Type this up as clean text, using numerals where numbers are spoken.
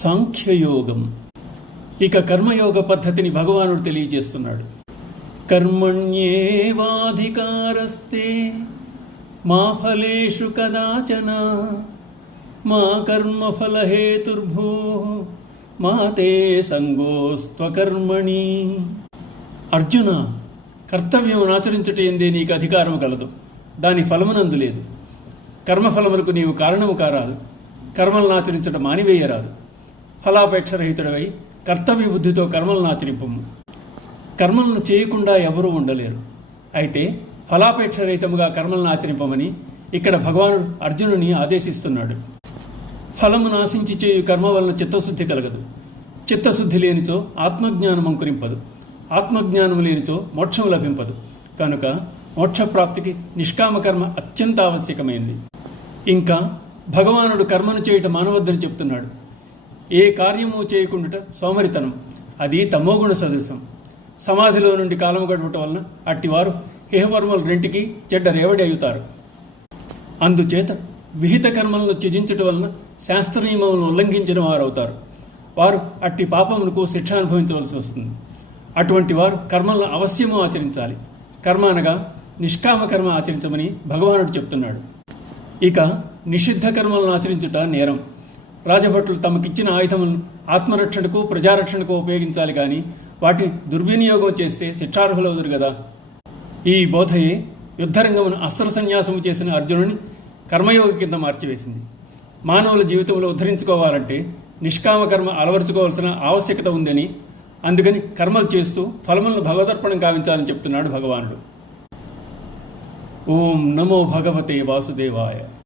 సాంఖ్యయోగం. ఇక కర్మయోగ పద్ధతిని భగవానుడు తెలియజేస్తున్నాడు. కర్మణ్యేవాధికారస్తే మా ఫలేషు కదాచన మా కర్మఫలహేతుర్భూ మా తే సంగోస్త్వకర్మణి. అర్జున, కర్తవ్యం ఆచరించుట ఎందే నీకు అధికారము కలదు, దాని ఫలమునందు లేదు. కర్మఫలములకు నీవు కారణము కారాదు. కర్మలను ఆచరించడం మానివేయరాదు. ఫలాపేక్షరహితుడవై కర్తవ్య బుద్ధితో కర్మలను ఆచరింపము. కర్మలను చేయకుండా ఎవరూ ఉండలేరు. అయితే ఫలాపేక్షరహితముగా కర్మలను ఆచరింపమని ఇక్కడ భగవానుడు అర్జునుని ఆదేశిస్తున్నాడు. ఫలము నాశించి చేయు కర్మ వలన చిత్తశుద్ధి కలగదు. చిత్తశుద్ధి లేనిచో ఆత్మజ్ఞానం అంకురింపదు. ఆత్మజ్ఞానము లేనిచో మోక్షం లభింపదు. కనుక మోక్షప్రాప్తికి నిష్కామకర్మ అత్యంత ఆవశ్యకమైంది. ఇంకా భగవానుడు కర్మను చేయటం మానవద్దని చెప్తున్నాడు. ఏ కార్యము చేయకుండాట సోమరితనం, అది తమోగుణ సదృశం. సమాధిలో నుండి కాలము గడపటం వలన అట్టివారు ఇహపర్మలు రెంటికి చెడ్డ రేవడి అవుతారు. అందుచేత విహిత కర్మలను త్యజించటం వలన శాస్త్రనియమములను ఉల్లంఘించిన వారు అవుతారు. వారు అట్టి పాపములకు శిక్ష అనుభవించవలసి వస్తుంది. అటువంటి వారు కర్మలను అవశ్యము ఆచరించాలి. కర్మ అనగా నిష్కామ కర్మ ఆచరించమని భగవానుడు చెప్తున్నాడు. ఇక నిషిద్ధ కర్మలను ఆచరించుట నేరం. రాజభటులు తమకిచ్చిన ఆయుధములను ఆత్మరక్షణకు ప్రజారక్షణకు ఉపయోగించాలి, కానీ వాటిని దుర్వినియోగం చేస్తే శిక్షార్హులవుదురు కదా. ఈ బోధయే యుద్ధరంగమును అస్త్ర సన్యాసము చేసిన అర్జునుని కర్మయోగ కింద మార్చివేసింది. మానవుల జీవితంలో ఉద్ధరించుకోవాలంటే నిష్కామ కర్మ అలవరుచుకోవాల్సిన ఆవశ్యకత ఉందని, అందుకని కర్మలు చేస్తూ ఫలములను భగవదర్పణం కావించాలని చెప్తున్నాడు భగవానుడు. ఓం నమో భగవతే వాసుదేవాయ.